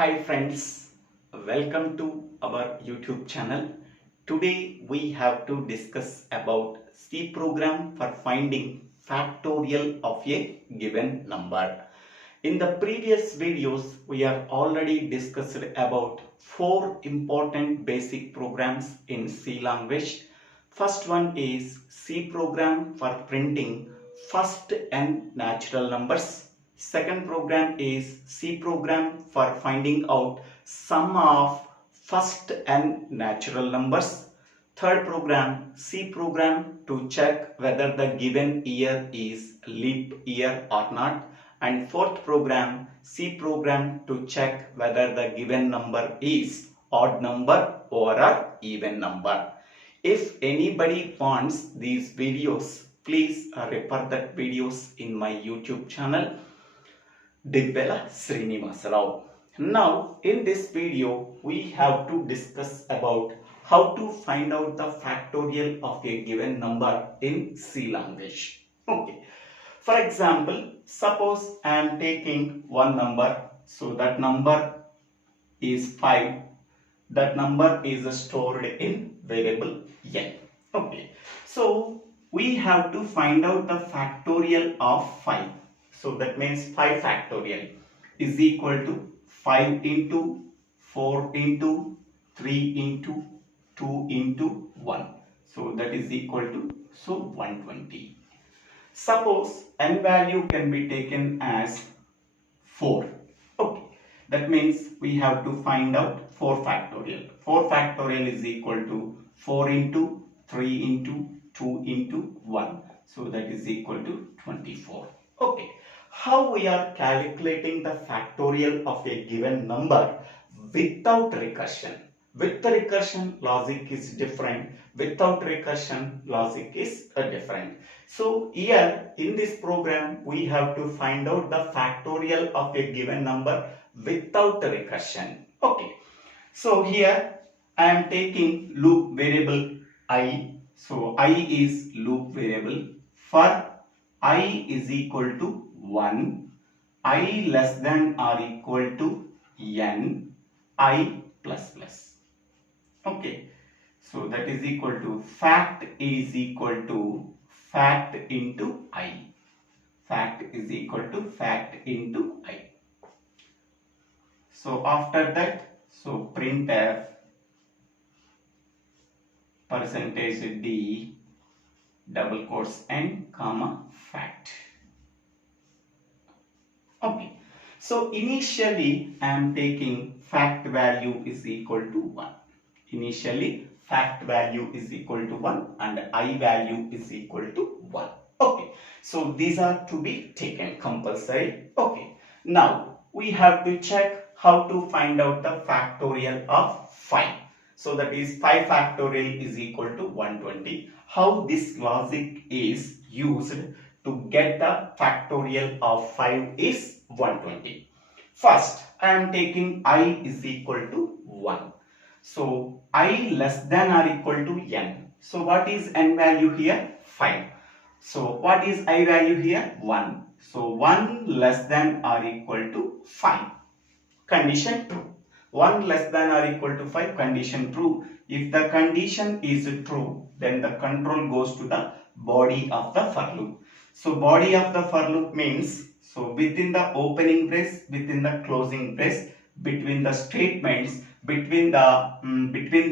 Hi friends, welcome to our YouTube channel. Today we have to discuss about C program for finding factorial of a given number. In the previous videos we have already discussed about four important basic programs in C language. First one is C program for printing first n natural numbers. Second program is C program for finding out sum of first n natural numbers. Third program, C program to check whether the given year is leap year or not. And fourth program, C program to check whether the given number is odd number or an even number. If anybody wants these videos, please refer that videos in my YouTube channel. Dibbela Srinivasa Rao. Now in this video we have to discuss about how to find out the factorial of a given number in C language. Okay. For example, suppose I am taking one number, so that number is 5. That number is stored in variable n. Okay. So we have to find out the factorial of 5. So that means 5 factorial is equal to 5 into 4 into 3 into 2 into 1. So that is equal to 120. Suppose n value can be taken as 4. Okay. That means we have to find out 4 factorial. 4 factorial is equal to 4 into 3 into 2 into 1. So that is equal to 24. Okay. How we are calculating the factorial of a given number without recursion? With the recursion, logic is different. Without recursion, logic is different. So here in this program, we have to find out the factorial of a given number without recursion. Okay. So here I am taking loop variable I. So I is loop variable. For I is equal to 1, I less than or equal to n, I plus plus. Okay. So that is equal to fact is equal to fact into I. Fact is equal to fact into I. So after that, so printf percentage d double quotes n comma fact. Okay. So initially I am taking fact value is equal to 1. Initially fact value is equal to 1 and I value is equal to 1. Okay. So these are to be taken compulsory. Okay. Now we have to check how to find out the factorial of 5. So that is 5 factorial is equal to 120. How this logic is used to get the factorial of 5 is 120. First, I am taking I is equal to 1. So, I less than or equal to n. So, what is n value here? 5. So, what is I value here? 1. So, 1 less than or equal to 5. Condition true. 1 less than or equal to 5, condition true. If the condition is true, then the control goes to the body of the for loop. So body of the for loop means, so within the opening brace, within the closing brace, between the statements, between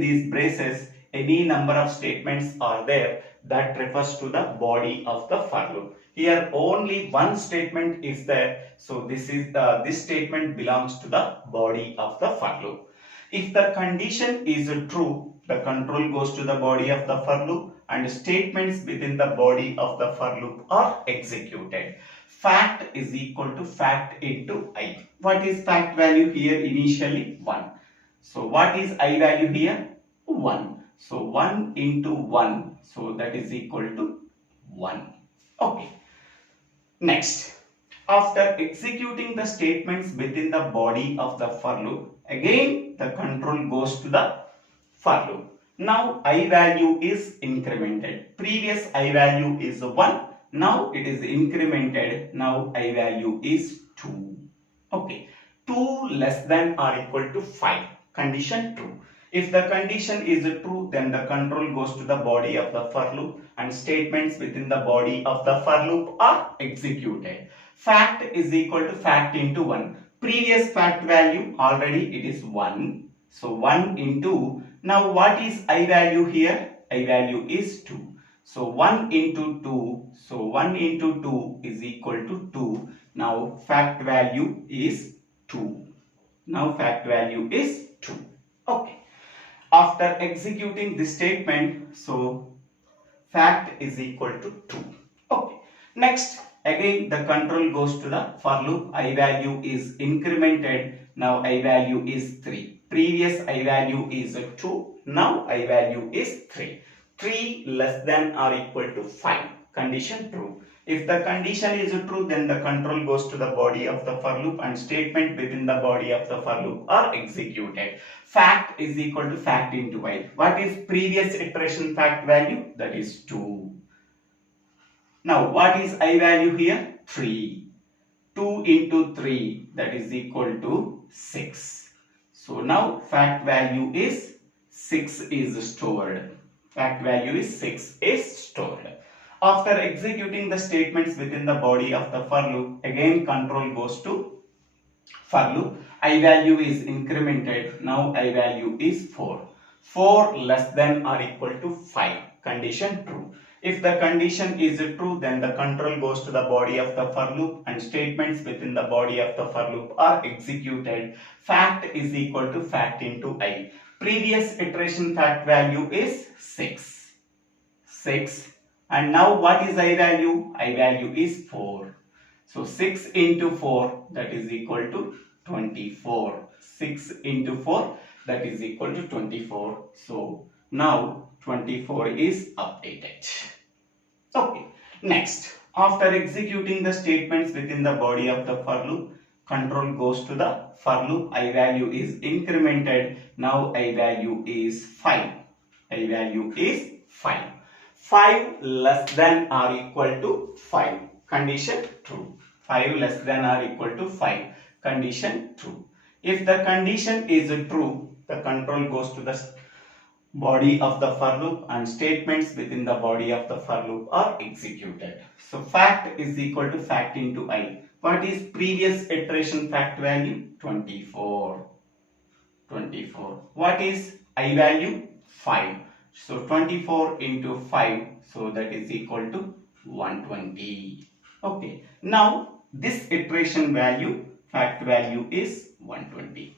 these braces, any number of statements are there, that refers to the body of the for loop. Here only one statement is there, so this statement belongs to the body of the for loop. If the condition is true, the control goes to the body of the for loop and statements within the body of the for loop are executed. Fact is equal to fact into I. What is fact value here? Initially 1. So what is I value here? 1. So 1 into 1. So that is equal to 1. Okay. Next, after executing the statements within the body of the for loop, again the control goes to the for loop. Now I value is incremented. Previous I value is 1. Now it is incremented. Now I value is 2. Okay. 2 less than or equal to 5. Condition true. If the condition is true, then the control goes to the body of the for loop and statements within the body of the for loop are executed. Fact is equal to fact into 1. Previous fact value already it is 1. So 1 into, now what is I value here? I value is 2. So 1 into 2, so 1 into 2 is equal to 2. Now fact value is 2. Now fact value is 2. Okay. After executing this statement, so fact is equal to 2. Okay. Next, again the control goes to the for loop. I value is incremented. Now I value is 3. Previous I value is 2. Now I value is 3. 3 less than or equal to 5. Condition true. If the condition is true, then the control goes to the body of the for loop and statement within the body of the for loop are executed. Fact is equal to fact into I. What is previous iteration fact value? That is 2. Now what is I value here? 3. 2 into 3, that is equal to 6. So now fact value is 6 is stored. Fact value is 6 is stored. After executing the statements within the body of the for loop, again control goes to for loop. I value is incremented. Now I value is 4. 4 less than or equal to 5. Condition true. If the condition is true, then the control goes to the body of the for loop and statements within the body of the for loop are executed. Fact is equal to fact into I. Previous iteration fact value is 6. 6. And now what is I value? I value is 4. So 6 into 4, that is equal to 24. 6 into 4, that is equal to 24. So now 24 is updated. Okay. Next, after executing the statements within the body of the for loop, control goes to the for loop. I value is incremented. Now I value is 5. I value is 5. 5 less than or equal to 5. Condition true. 5 less than or equal to 5. Condition true. If the condition is true, the control goes to the body of the for loop and statements within the body of the for loop are executed. So fact is equal to fact into I. What is previous iteration fact value? 24. 24. What is I value? 5. So 24 into 5, so that is equal to 120. Okay. Now this iteration value, fact value is 120.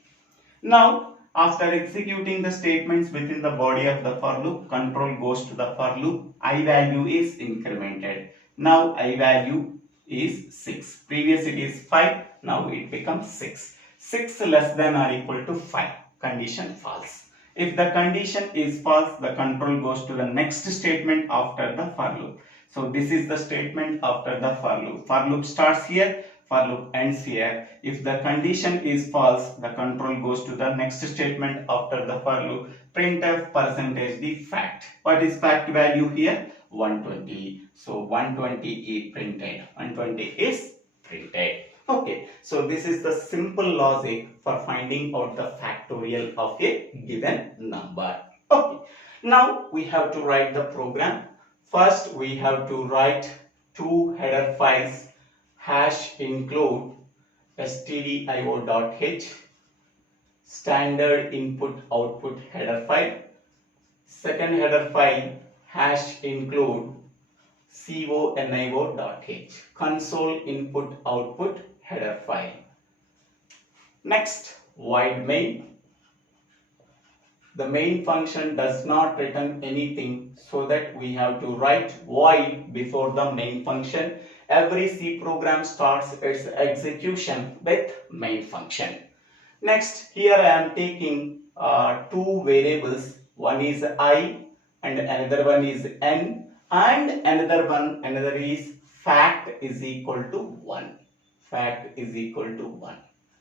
Now after executing the statements within the body of the for loop, control goes to the for loop. I value is incremented. Now I value is 6. Previous it is 5. Now it becomes 6. 6 less than or equal to 5. Condition false. If the condition is false, the control goes to the next statement after the for loop. So this is the statement after the for loop. For loop starts here, for loop ends here. If the condition is false, the control goes to the next statement after the for loop. Printf percentage the fact. What is fact value here? 120. So 120 is printed. 120 is printed. Okay, so this is the simple logic for finding out the factorial of a given number. Okay, now we have to write the program. First, we have to write two header files, hash include stdio.h, standard input output header file. Second header file, hash include conio.h, console input output header file. Next, void main. The main function does not return anything, so that we have to write void before the main function. Every C program starts its execution with main function. Next, here I am taking two variables. One is I and another one is n, and another is fact is equal to 1. Fact is equal to 1.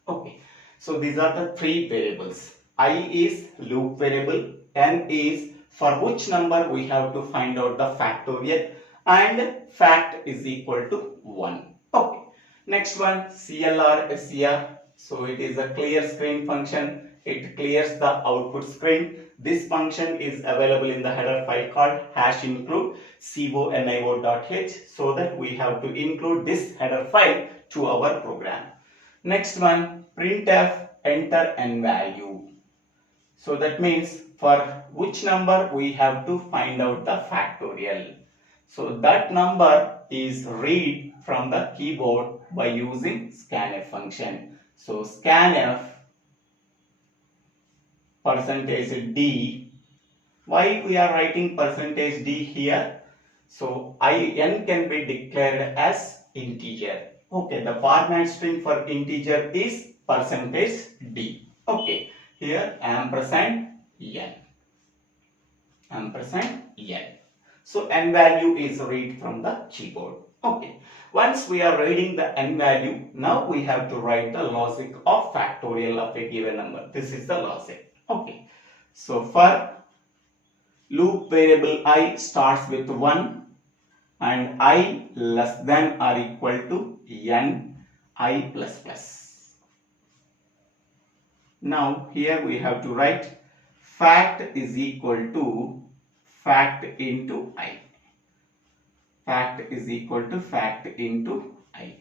Okay, so these are the three variables. I is loop variable, n is for which number we have to find out the factorial, and fact is equal to 1. Okay, next one, CLR SCR. So it is a clear screen function. It clears the output screen. This function is available in the header file called #include conio.h, so that we have to include this header file to our program. Next one, printf enter n value. So that means for which number we have to find out the factorial. So that number is read from the keyboard by using scanf function. So scanf %d. Why we are writing %d here? So n can be declared as integer. Okay, the format string for integer is %d. Okay, here ampersand n. Ampersand n. So n value is read from the keyboard. Okay. Once we are reading the n value, now we have to write the logic of factorial of a given number. This is the logic. Okay. So for loop variable I starts with 1 and I less than or equal to n I plus plus. Now here we have to write fact is equal to fact into I. Fact is equal to fact into I.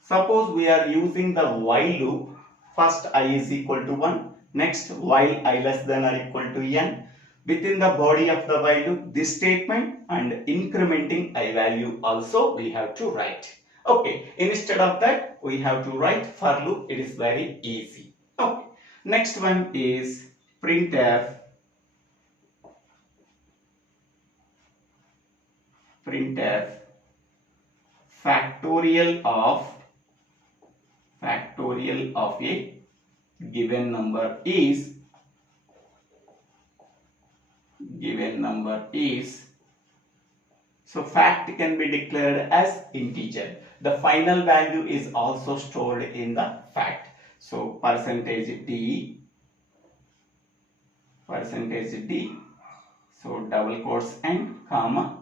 Suppose we are using the while loop. First I is equal to 1. Next while I less than or equal to n. Within the body of the while loop, this statement and incrementing I value also we have to write. Okay. Instead of that, we have to write for loop. It is very easy. Okay. Next one is printf factorial of a given number is so fact can be declared as integer. The final value is also stored in the fact. So %d, so double quotes and comma,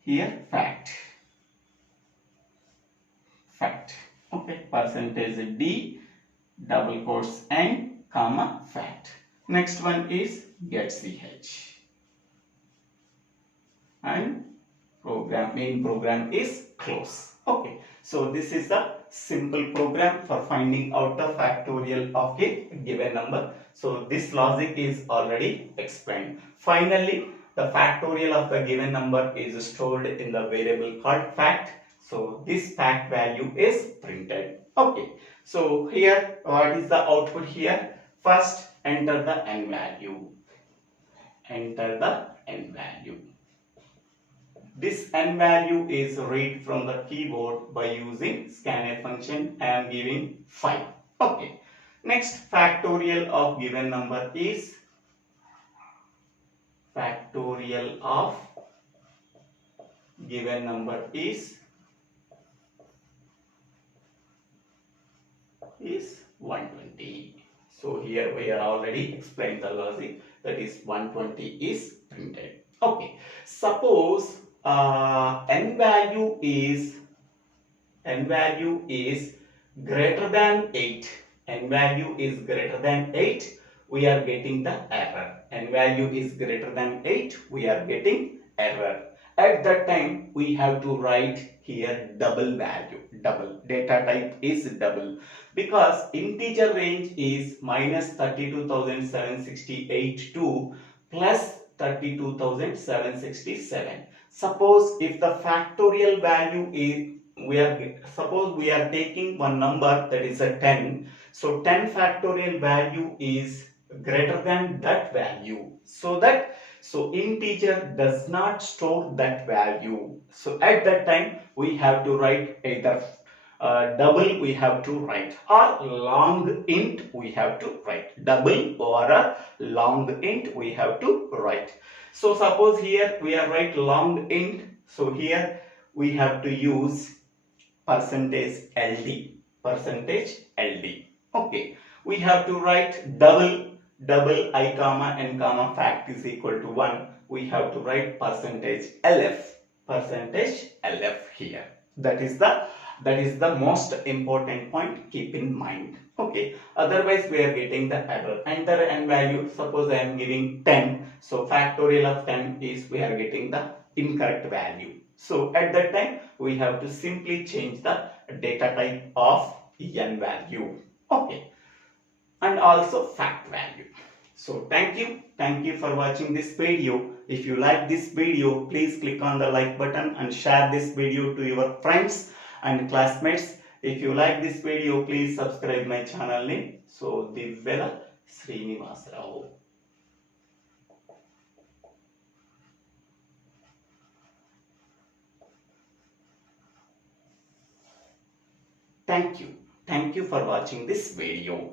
here fact. Okay, %d, double quotes and comma fact. Next one is get ch. And main program is close. Okay, so this is the simple program for finding out the factorial of a given number. So this logic is already explained. Finally, the factorial of the given number is stored in the variable called fact. So this fact value is printed. Okay, so here what is the output here? First enter the n value. This n value is read from the keyboard by using scanf function. I am giving 5. Okay. Next, factorial of given number is factorial of given number is 120. So here we are already explained the logic, that is 120 is printed. Okay. Suppose n value is greater than 8. N value is greater than 8. We are getting the error. N value is greater than 8. We are getting error. At that time, we have to write here double value. Double. Data type is double. Because integer range is minus 32,768 to plus 32,767. Suppose if the factorial value is, suppose we are taking one number that is a 10. So 10 factorial value is greater than that value. So integer does not store that value. So at that time we have to write either double we have to write, or long int we have to write. Double or a long int we have to write. So suppose here we are write long int. So here we have to use %ld. Okay. We have to write double I comma n comma fact is equal to 1. We have to write %lf here. That is the That is the most important point, keep in mind. Okay, otherwise we are getting the error. Enter n value, suppose I am giving 10, so factorial of 10 is we are getting the incorrect value. So at that time we have to simply change the data type of n value. Okay, and also fact value. So thank you for watching this video. If you like this video, please click on the like button and share this video to your friends and classmates. If you like this video, please subscribe my channel name. So Divvela Srinivasarao. Thank you for watching this video.